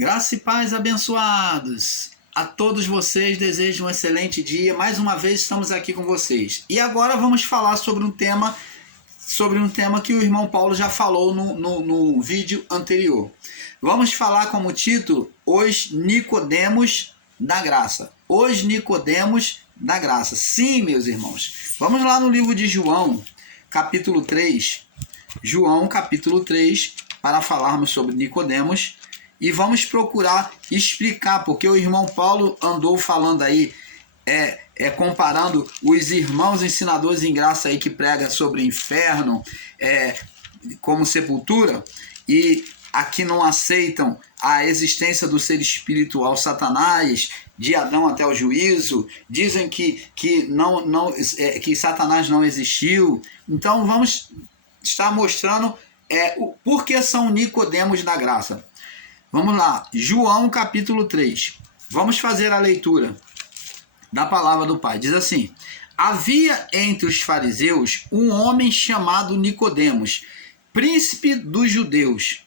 Graça e paz, abençoados. A todos vocês desejo um excelente dia. Mais uma vez estamos aqui com vocês. E agora vamos falar sobre um tema que o irmão Paulo já falou no vídeo anterior. Vamos falar como título Os Nicodemos da Graça. Os Nicodemos da Graça. Sim, meus irmãos. Vamos lá no livro de João, capítulo 3. João, capítulo 3, para falarmos sobre Nicodemos. E vamos procurar explicar, porque o irmão Paulo andou falando aí, comparando os irmãos ensinadores em graça aí que pregam sobre inferno como sepultura, e aqui não aceitam a existência do ser espiritual Satanás, de Adão até o juízo, dizem que Satanás não existiu. Então vamos estar mostrando por que são Nicodemos da graça. Vamos lá, João capítulo 3. Vamos fazer a leitura da palavra do Pai. Diz assim: havia entre os fariseus um homem chamado Nicodemos, príncipe dos judeus.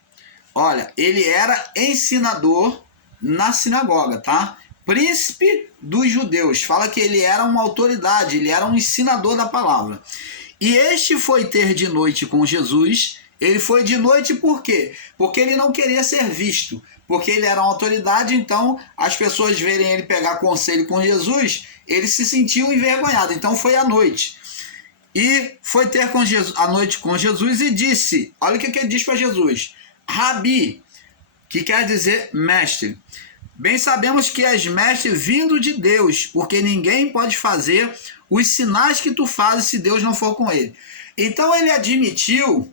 Olha, ele era ensinador na sinagoga, tá? Príncipe dos judeus. Fala que ele era uma autoridade, ele era um ensinador da palavra. E este foi ter de noite com Jesus. Ele foi de noite por quê? Porque ele não queria ser visto. Porque ele era uma autoridade, então as pessoas verem ele pegar conselho com Jesus, ele se sentiu envergonhado. Então foi à noite. E foi ter a noite com Jesus e disse, olha o que ele diz para Jesus: Rabi, que quer dizer mestre. Bem sabemos que és mestre vindo de Deus, porque ninguém pode fazer os sinais que tu fazes se Deus não for com ele. Então ele admitiu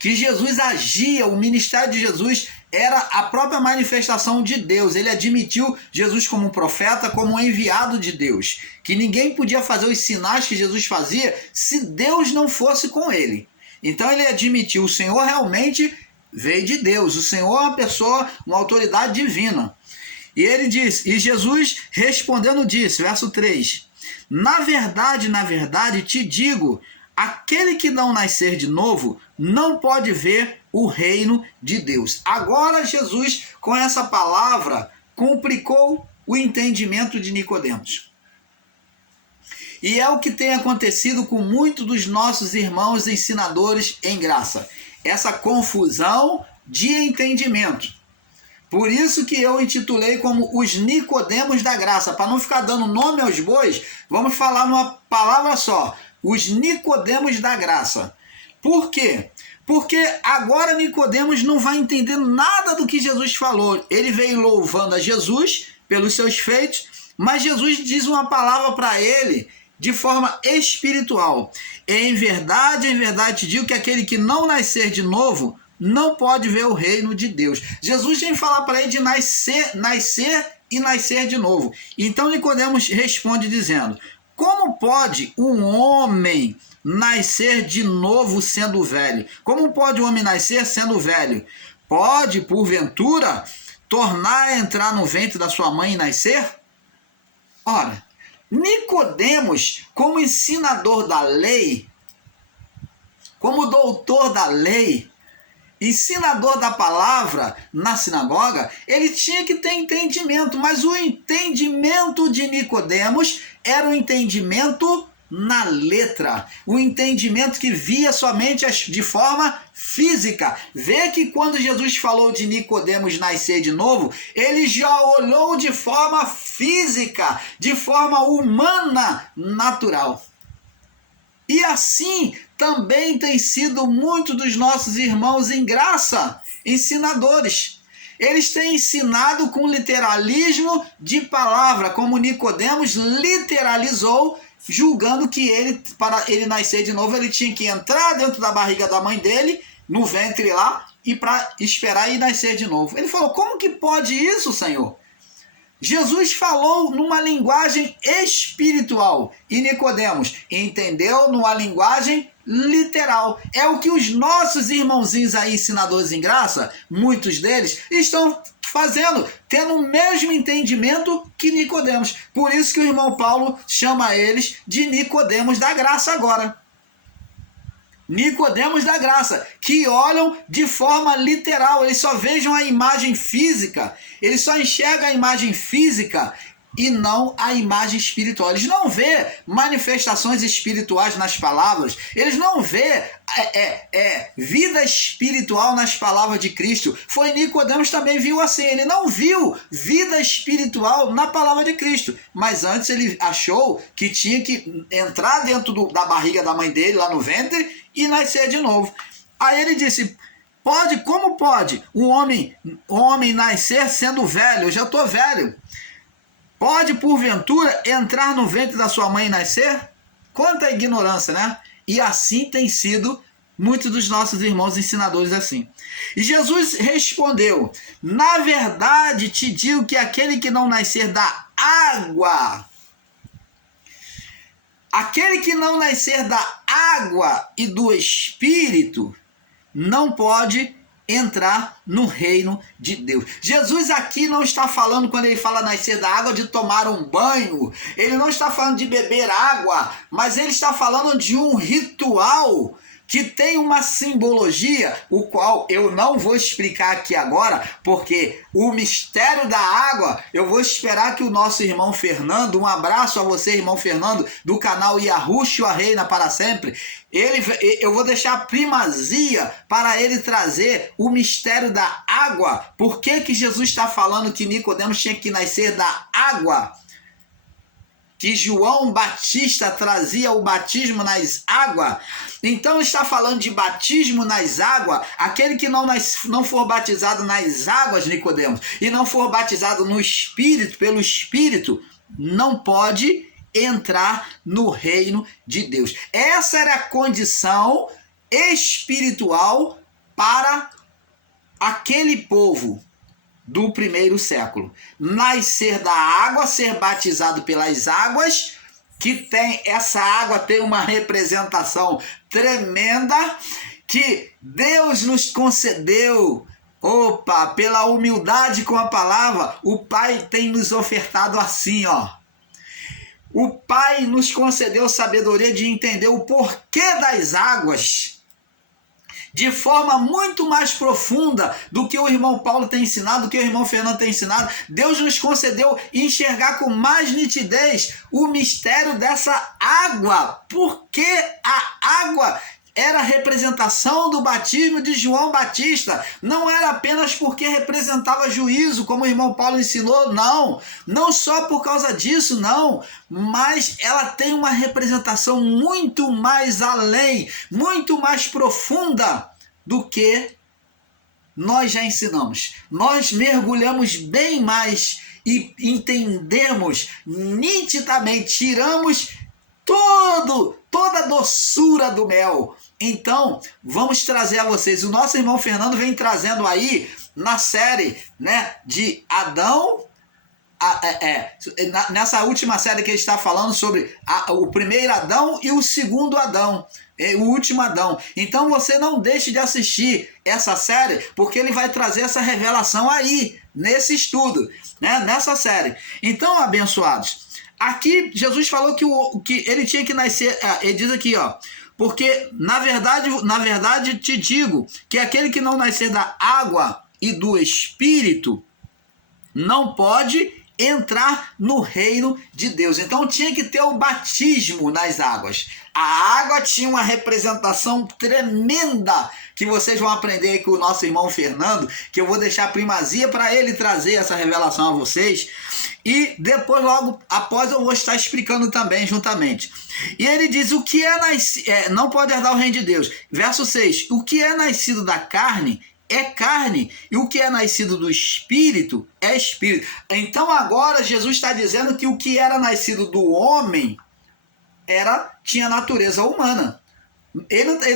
que Jesus agia, o ministério de Jesus era a própria manifestação de Deus. Ele admitiu Jesus como um profeta, como um enviado de Deus, que ninguém podia fazer os sinais que Jesus fazia se Deus não fosse com ele. Então ele admitiu, o Senhor realmente veio de Deus, o Senhor é uma pessoa, uma autoridade divina. E ele disse, e Jesus respondendo disse, verso 3, na verdade te digo, aquele que não nascer de novo não pode ver o reino de Deus. Agora Jesus, com essa palavra, complicou o entendimento de Nicodemos. E é o que tem acontecido com muitos dos nossos irmãos ensinadores em graça. Essa confusão de entendimento. Por isso que eu intitulei como os Nicodemos da graça. Para não ficar dando nome aos bois, vamos falar numa palavra só. Os Nicodemos da graça. Por quê? Porque agora Nicodemos não vai entender nada do que Jesus falou. Ele veio louvando a Jesus pelos seus feitos, mas Jesus diz uma palavra para ele de forma espiritual. Em verdade te digo que aquele que não nascer de novo não pode ver o reino de Deus. Jesus vem falar para ele de nascer e nascer de novo. Então Nicodemos responde dizendo: como pode um homem nascer de novo sendo velho? Como pode um homem nascer sendo velho? Pode, porventura, tornar a entrar no ventre da sua mãe e nascer? Ora, Nicodemos, como ensinador da lei, como doutor da lei, ensinador da palavra na sinagoga, ele tinha que ter entendimento, mas o entendimento de Nicodemos era o entendimento na letra, o entendimento que via somente de forma física. Vê que quando Jesus falou de Nicodemos nascer de novo, ele já olhou de forma física, de forma humana, natural. E assim também tem sido muitos dos nossos irmãos em graça, ensinadores. Eles têm ensinado com literalismo de palavra, como Nicodemos literalizou, julgando que para ele nascer de novo, ele tinha que entrar dentro da barriga da mãe dele, no ventre lá, e para esperar e nascer de novo. Ele falou, como que pode isso, Senhor? Jesus falou numa linguagem espiritual e Nicodemos entendeu numa linguagem literal. É o que os nossos irmãozinhos aí, ensinadores em graça, muitos deles, estão fazendo, tendo o mesmo entendimento que Nicodemos. Por isso que o irmão Paulo chama eles de Nicodemos da graça agora. Nicodemos da graça, que olham de forma literal, eles só vejam a imagem física, eles só enxergam a imagem física e não a imagem espiritual. Eles não vê manifestações espirituais nas palavras, eles não vê vida espiritual nas palavras de Cristo. Foi Nicodemos também viu assim, ele não viu vida espiritual na palavra de Cristo, mas antes ele achou que tinha que entrar dentro da barriga da mãe dele, lá no ventre, e nascer de novo. Aí ele disse, como pode um homem nascer sendo velho? Eu já estou velho. Pode, porventura, entrar no ventre da sua mãe e nascer? Quanta ignorância, né? E assim tem sido muitos dos nossos irmãos ensinadores assim. E Jesus respondeu, na verdade te digo que aquele que não nascer da água, e do Espírito, não pode entrar no reino de Deus. Jesus aqui não está falando, quando ele fala nascer da água, de tomar um banho. Ele não está falando de beber água, mas ele está falando de um ritual que tem uma simbologia, o qual eu não vou explicar aqui agora, porque o mistério da água, eu vou esperar que o nosso irmão Fernando, um abraço a você, irmão Fernando, do canal Yahushua Reina para Sempre, eu vou deixar a primazia para ele trazer o mistério da água. Por que Jesus está falando que Nicodemos tinha que nascer da água? Que João Batista trazia o batismo nas águas. Então está falando de batismo nas águas. Aquele que não for batizado nas águas, Nicodemos, e não for batizado no Espírito, pelo Espírito, não pode entrar no reino de Deus. Essa era a condição espiritual para aquele povo do primeiro século. Nascer da água, ser batizado pelas águas, que essa água tem uma representação tremenda, que Deus nos concedeu. Pela humildade com a palavra, o Pai tem nos ofertado assim, O Pai nos concedeu sabedoria de entender o porquê das águas, de forma muito mais profunda do que o irmão Paulo tem ensinado, do que o irmão Fernando tem ensinado. Deus nos concedeu enxergar com mais nitidez o mistério dessa água, porque a água era a representação do batismo de João Batista. Não era apenas porque representava juízo, como o irmão Paulo ensinou, não só por causa disso, não, mas ela tem uma representação muito mais além, muito mais profunda do que nós já ensinamos. Nós mergulhamos bem mais e entendemos nitidamente, tiramos toda a doçura do mel. Então, vamos trazer a vocês. O nosso irmão Fernando vem trazendo aí na série, né, de Adão, nessa última série que ele está falando sobre o primeiro Adão e o segundo Adão, o último Adão. Então você não deixe de assistir essa série, porque ele vai trazer essa revelação aí, nesse estudo, né, nessa série. Então, abençoados, aqui Jesus falou que ele tinha que nascer, ele diz aqui, porque na verdade te digo que aquele que não nascer da água e do Espírito não pode entrar no reino de Deus. Então tinha que ter o batismo nas águas. A água tinha uma representação tremenda, que vocês vão aprender aí com o nosso irmão Fernando, que eu vou deixar a primazia para ele trazer essa revelação a vocês. E depois, logo após, eu vou estar explicando também juntamente. E ele diz, o que não pode herdar o reino de Deus. Verso 6, o que é nascido da carne é carne, e o que é nascido do Espírito é Espírito. Então agora Jesus está dizendo que o que era nascido do homem tinha natureza humana.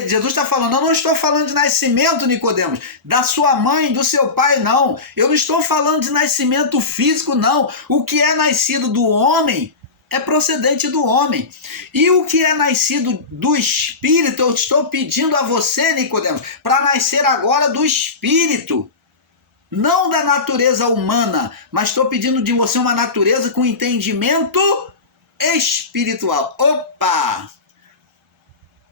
Jesus está falando, eu não estou falando de nascimento, Nicodemos, da sua mãe, do seu pai, não. Eu não estou falando de nascimento físico, não. O que é nascido do homem é procedente do homem. E o que é nascido do Espírito, eu estou pedindo a você, Nicodemos, para nascer agora do Espírito. Não da natureza humana, mas estou pedindo de você uma natureza com entendimento espiritual.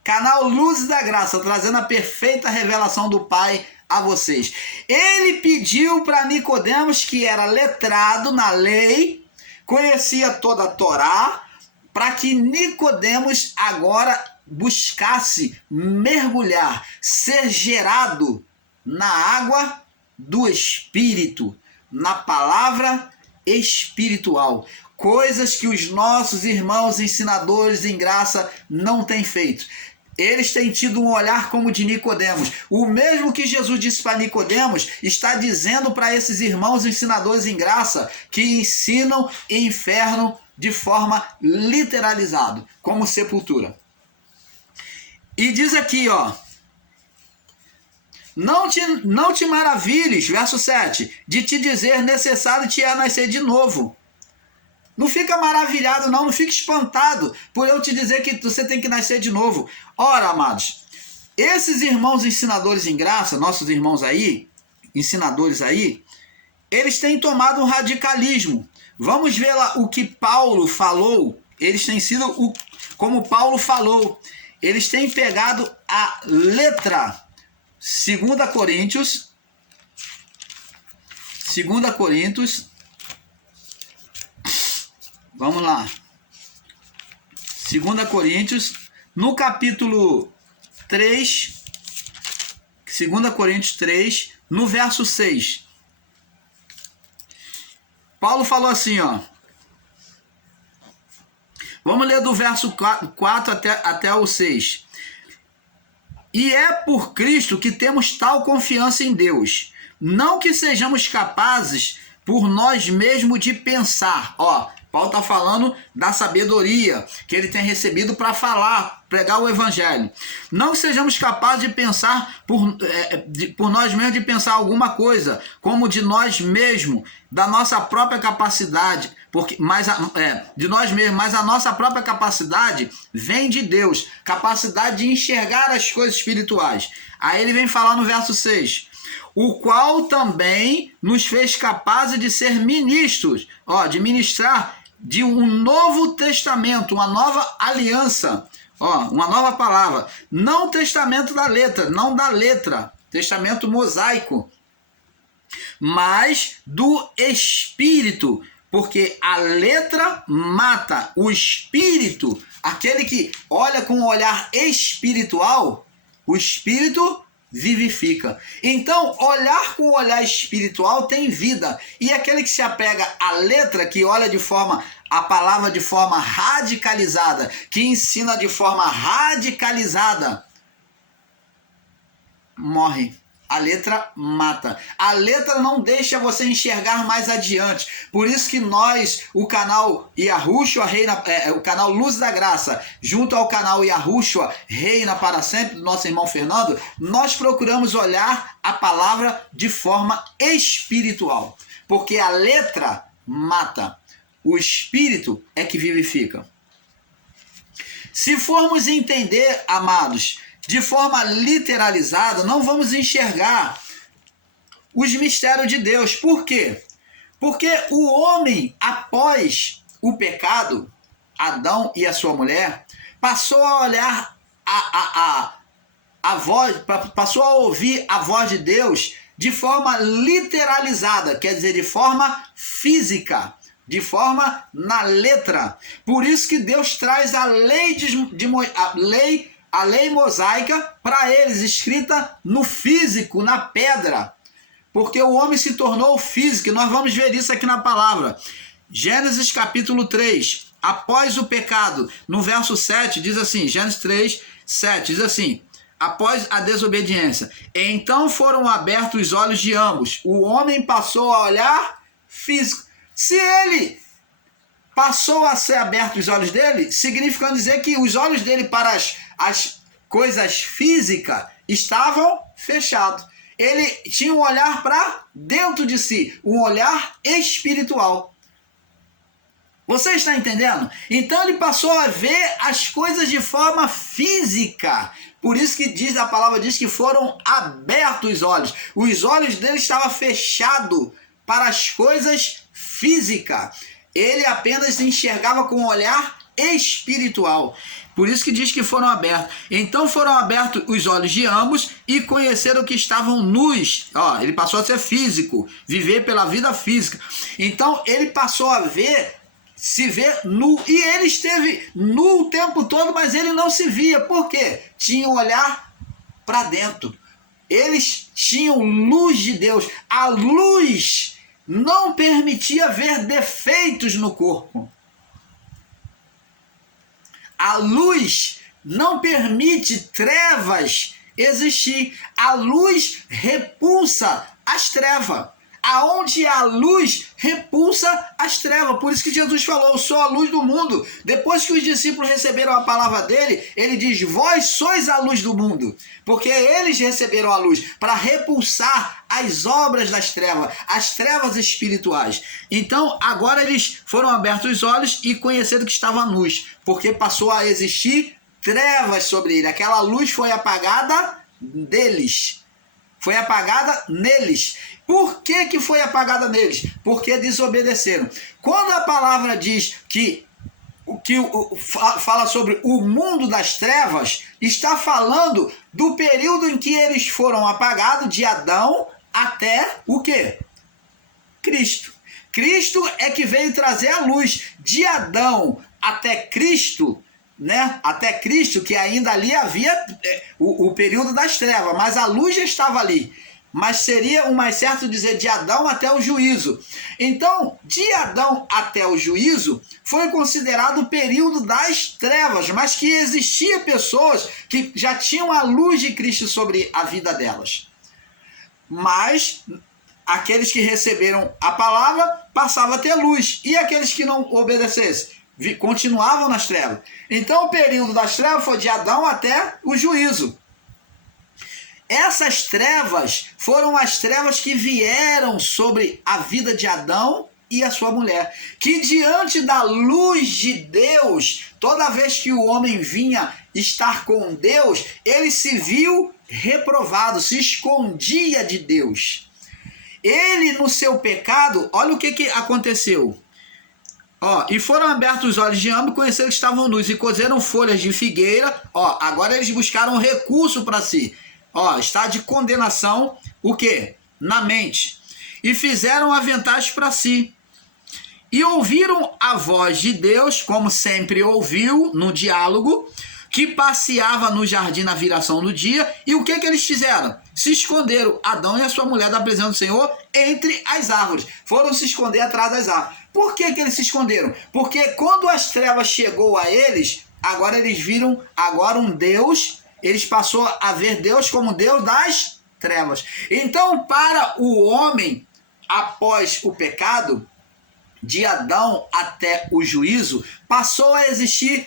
Canal Luz da Graça, trazendo a perfeita revelação do Pai a vocês. Ele pediu para Nicodemos, que era letrado na lei, conhecia toda a Torá, para que Nicodemos agora buscasse mergulhar, ser gerado na água do Espírito, na palavra espiritual. Coisas que os nossos irmãos ensinadores em graça não têm feito. Eles têm tido um olhar como o de Nicodemos. O mesmo que Jesus disse para Nicodemos, está dizendo para esses irmãos ensinadores em graça que ensinam inferno de forma literalizada, como sepultura. E diz aqui, ó, não te maravilhes, verso 7, de te dizer necessário te é nascer de novo. Não fica maravilhado, não fica espantado por eu te dizer que você tem que nascer de novo. Ora, amados, esses irmãos ensinadores em graça, nossos irmãos aí, ensinadores aí, eles têm tomado um radicalismo. Vamos ver lá o que Paulo falou. Eles têm sido como Paulo falou. Eles têm pegado a letra 2 Coríntios, vamos lá, 2 Coríntios, no capítulo 3, 2 Coríntios 3, no verso 6. Paulo falou assim, ó. Vamos ler do verso 4 até o 6. E é por Cristo que temos tal confiança em Deus. Não que sejamos capazes por nós mesmos de pensar. Ó, Paulo está falando da sabedoria que ele tem recebido para falar, pregar o evangelho. Não que sejamos capazes de pensar por nós mesmos, de pensar alguma coisa, como de nós mesmos, da nossa própria capacidade, de nós mesmos, mas a nossa própria capacidade vem de Deus, capacidade de enxergar as coisas espirituais. Aí ele vem falar no verso 6. O qual também nos fez capazes de ser ministros, de ministrar de um novo testamento, uma nova aliança, uma nova palavra, não testamento da letra, não da letra, testamento mosaico, mas do Espírito, porque a letra mata, o Espírito, aquele que olha com um olhar espiritual, o Espírito vivifica. Então, olhar com o olhar espiritual tem vida. E aquele que se apega à letra, que olha a palavra de forma radicalizada, que ensina de forma radicalizada, morre. A letra mata. A letra não deixa você enxergar mais adiante. Por isso que nós, o canal Yahushua Reina, o canal Luz da Graça, junto ao canal Yahushua Reina para sempre, do nosso irmão Fernando, nós procuramos olhar a palavra de forma espiritual. Porque a letra mata. O espírito é que vivifica. Se formos entender, amados, de forma literalizada, não vamos enxergar os mistérios de Deus. Por quê? Porque o homem, após o pecado, Adão e a sua mulher, passou a olhar a voz, passou a ouvir a voz de Deus de forma literalizada, quer dizer, de forma física, de forma na letra. Por isso que Deus traz a lei mosaica para eles, escrita no físico, na pedra. Porque o homem se tornou físico, e nós vamos ver isso aqui na palavra. Gênesis capítulo 3, após o pecado, no verso 7, diz assim, Gênesis 3, 7, diz assim, após a desobediência, então foram abertos os olhos de ambos, o homem passou a olhar físico. Se ele passou a ser aberto os olhos dele, significando dizer que os olhos dele para as coisas físicas estavam fechados. Ele tinha um olhar para dentro de si, um olhar espiritual. Você está entendendo? Então ele passou a ver as coisas de forma física. Por isso que a palavra diz que foram abertos os olhos. Os olhos dele estavam fechados para as coisas físicas. Ele apenas enxergava com um olhar espiritual. Por isso que diz que foram abertos. Então foram abertos os olhos de ambos e conheceram que estavam nus. Ó, ele passou a ser físico, viver pela vida física. Então ele passou a se ver nu. E ele esteve nu o tempo todo, mas ele não se via. Por quê? Tinha um olhar para dentro. Eles tinham luz de Deus. A luz não permitia ver defeitos no corpo. A luz não permite trevas existir. A luz repulsa as trevas. Aonde a luz repulsa as trevas. Por isso que Jesus falou, eu sou a luz do mundo. Depois que os discípulos receberam a palavra dele, ele diz, vós sois a luz do mundo. Porque eles receberam a luz para repulsar as obras das trevas, as trevas espirituais. Então, agora eles foram abertos os olhos e conheceram que estava nus. Porque passou a existir trevas sobre ele. Aquela luz foi apagada deles. Foi apagada neles. Por que foi apagada neles? Porque desobedeceram. Quando a palavra diz que fala sobre o mundo das trevas, está falando do período em que eles foram apagados, de Adão até o quê? Cristo. Cristo é que veio trazer a luz. De Adão até Cristo, né? Até Cristo, que ainda ali havia o período das trevas, mas a luz já estava ali. Mas seria o mais certo dizer de Adão até o juízo. Então, de Adão até o juízo foi considerado o período das trevas, mas que existia pessoas que já tinham a luz de Cristo sobre a vida delas. Mas aqueles que receberam a palavra passavam a ter luz, e aqueles que não obedecessem continuavam nas trevas. Então, o período das trevas foi de Adão até o juízo. Essas trevas foram as trevas que vieram sobre a vida de Adão e a sua mulher. Que diante da luz de Deus, toda vez que o homem vinha estar com Deus, ele se viu reprovado, se escondia de Deus. Ele, no seu pecado, olha o que aconteceu. Ó, e foram abertos os olhos de ambos, conheceram que estavam nus e cozeram folhas de figueira. Ó, agora eles buscaram recurso para si. Ó, está de condenação, o quê? Na mente. E fizeram aventais para si. E ouviram a voz de Deus, como sempre ouviu no diálogo, que passeava no jardim na viração do dia. E o que eles fizeram? Se esconderam, Adão e a sua mulher, da presença do Senhor, entre as árvores. Foram se esconder atrás das árvores. Por que eles se esconderam? Porque quando as trevas chegou a eles, agora eles viram agora um Deus. Eles passou a ver Deus como Deus das trevas. Então, para o homem, após o pecado, de Adão até o juízo, passou a existir,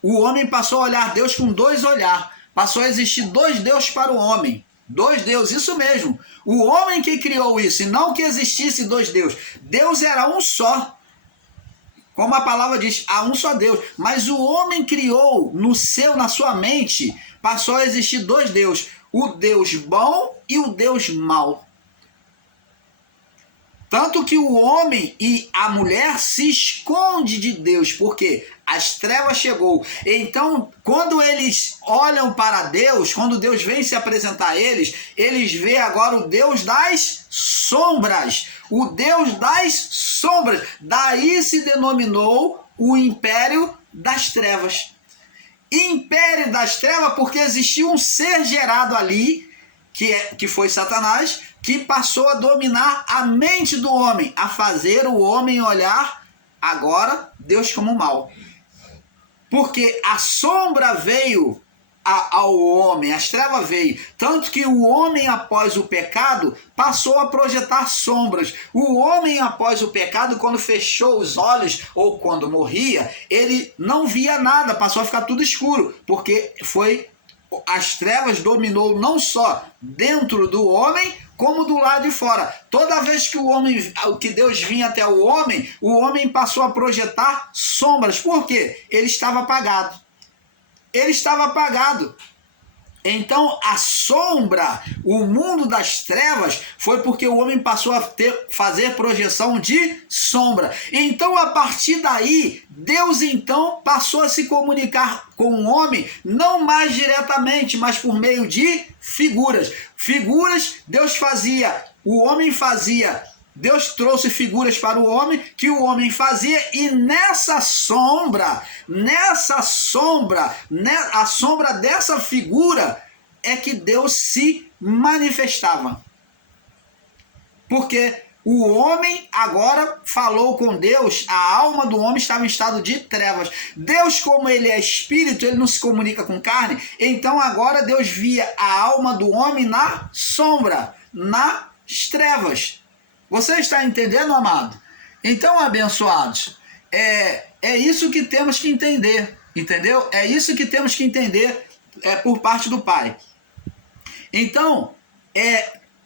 o homem passou a olhar Deus com dois olhares. Passou a existir dois deuses para o homem. Dois deuses, isso mesmo. O homem que criou isso, e não que existisse dois deuses. Deus era um só. Como a palavra diz, há um só Deus. Mas o homem criou na sua mente, passou a existir dois deuses. O Deus bom e o Deus mau. Tanto que o homem e a mulher se escondem de Deus, porque as trevas chegou. Então, quando eles olham para Deus, quando Deus vem se apresentar a eles, eles veem agora o Deus das sombras. O Deus das sombras. Daí se denominou o império das trevas. Império das trevas porque existia um ser gerado ali, que foi Satanás, que passou a dominar a mente do homem, a fazer o homem olhar agora Deus como mal. Porque a sombra veio ao homem, as trevas veio. Tanto que o homem, após o pecado, passou a projetar sombras. O homem, após o pecado, quando fechou os olhos ou quando morria, ele não via nada, passou a ficar tudo escuro. Porque as trevas dominou não só dentro do homem, como do lado de fora. Toda vez que Deus vinha até o homem passou a projetar sombras. Por quê? Ele estava apagado. Ele estava apagado. Então a sombra, o mundo das trevas, foi porque o homem passou a fazer projeção de sombra. Então a partir daí, Deus então passou a se comunicar com o homem, não mais diretamente, mas por meio de figuras. Figuras, Deus fazia, o homem fazia. Deus trouxe figuras para o homem, que o homem fazia, e a sombra dessa figura é que Deus se manifestava. Porque o homem agora falou com Deus, a alma do homem estava em estado de trevas. Deus, como ele é espírito, ele não se comunica com carne, então agora Deus via a alma do homem na sombra, nas trevas. Você está entendendo, amado? Então, abençoados, é isso que temos que entender, entendeu? É isso que temos que entender por parte do Pai. Então,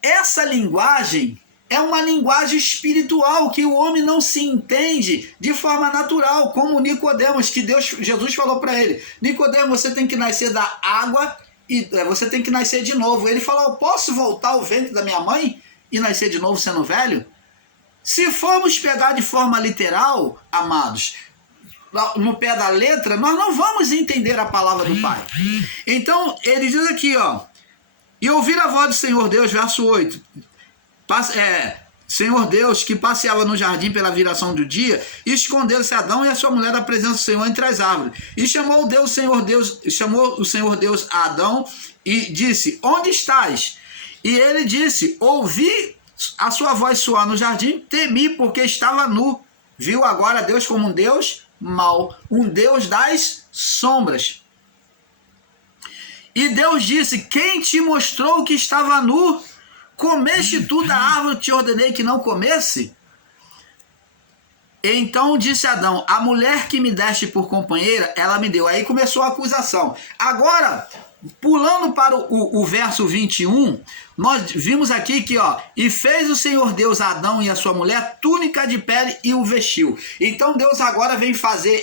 essa linguagem é uma linguagem espiritual que o homem não se entende de forma natural, como Nicodemos, que Jesus falou para ele: Nicodemos, você tem que nascer da água e você tem que nascer de novo. Ele falou: eu posso voltar ao ventre da minha mãe e nascer de novo sendo velho? Se formos pegar de forma literal, amados, no pé da letra, nós não vamos entender a palavra do Pai. Então, ele diz aqui, ó: e ouvir a voz do Senhor Deus, verso 8, Senhor Deus, que passeava no jardim pela viração do dia, escondeu-se Adão e a sua mulher da presença do Senhor entre as árvores. E chamou o Senhor Deus a Adão e disse: onde estás? E ele disse: ouvi a sua voz soar no jardim, temi porque estava nu. Viu agora Deus como um Deus mau, um Deus das sombras. E Deus disse: quem te mostrou que estava nu? Comeste tu da árvore que te ordenei que não comesse? Então disse Adão: a mulher que me deste por companheira, ela me deu. Aí começou a acusação. Agora, pulando para o verso 21, nós vimos aqui que, ó, e fez o Senhor Deus a Adão e a sua mulher túnica de pele e o vestiu. Então Deus agora vem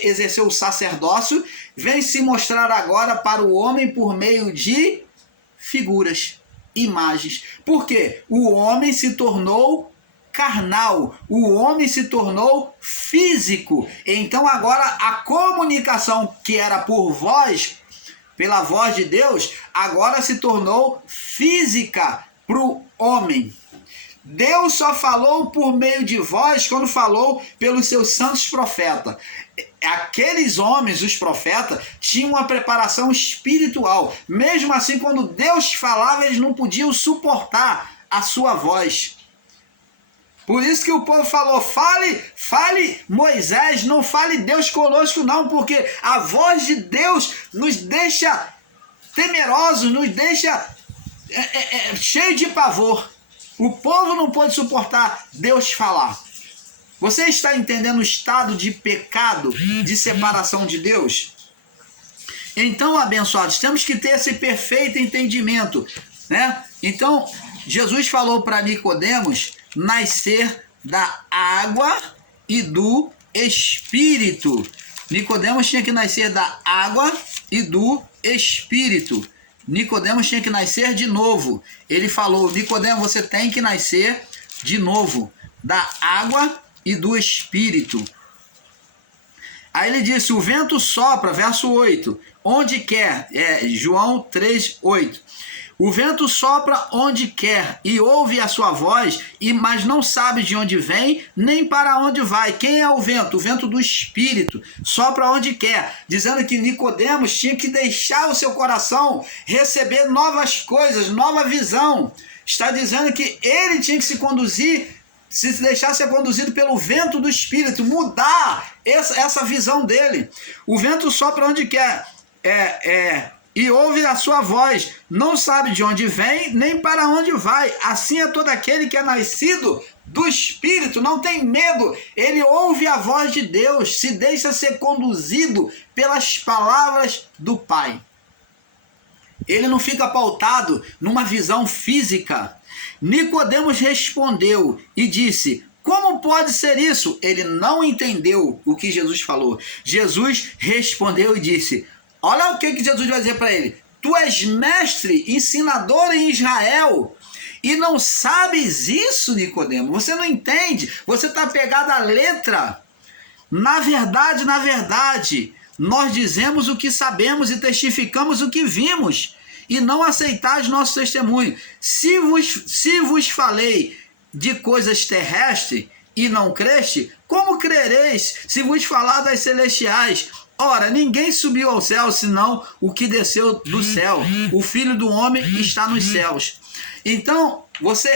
exercer o sacerdócio, vem se mostrar agora para o homem por meio de figuras, imagens. Por quê? O homem se tornou carnal, o homem se tornou físico. Então agora a comunicação que era por voz, pela voz de Deus, agora se tornou física para o homem. Deus só falou por meio de voz quando falou pelos seus santos profetas. Aqueles homens, os profetas, tinham uma preparação espiritual. Mesmo assim, quando Deus falava, eles não podiam suportar a sua voz. Por isso que o povo falou: fale Moisés, não fale Deus conosco não, porque a voz de Deus nos deixa temerosos, nos deixa cheio de pavor. O povo não pode suportar Deus falar. Você está entendendo o estado de pecado, de separação de Deus? Então, abençoados, temos que ter esse perfeito entendimento, né? Então, Jesus falou para Nicodemos nascer da água e do Espírito. Nicodemos tinha que nascer da água e do Espírito. Nicodemos tinha que nascer de novo. Ele falou: Nicodemos, você tem que nascer de novo da água e do Espírito. Aí ele disse: o vento sopra, verso 8, onde quer. João 3, 8. O vento sopra onde quer e ouve a sua voz, mas não sabe de onde vem, nem para onde vai. Quem é o vento? O vento do Espírito. Sopra onde quer. Dizendo que Nicodemos tinha que deixar o seu coração receber novas coisas, nova visão. Está dizendo que ele tinha que se conduzir, se deixar ser conduzido pelo vento do Espírito, mudar essa visão dele. O vento sopra onde quer. E ouve a sua voz, não sabe de onde vem, nem para onde vai. Assim é todo aquele que é nascido do Espírito, não tem medo. Ele ouve a voz de Deus, se deixa ser conduzido pelas palavras do Pai. Ele não fica pautado numa visão física. Nicodemos respondeu e disse: como pode ser isso? Ele não entendeu o que Jesus falou. Jesus respondeu e disse: olha o que Jesus vai dizer para ele: Tu és mestre, ensinador em Israel, e não sabes isso, Nicodemo? Você não entende, você está pegado à letra. Na verdade, nós dizemos o que sabemos e testificamos o que vimos, e não aceitais nosso testemunho. Se vos falei de coisas terrestres e não creste, como crereis se vos falar das celestiais? Ora, ninguém subiu ao céu, senão o que desceu do céu. O Filho do Homem está nos céus. Então, você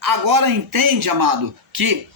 agora entende, amado, que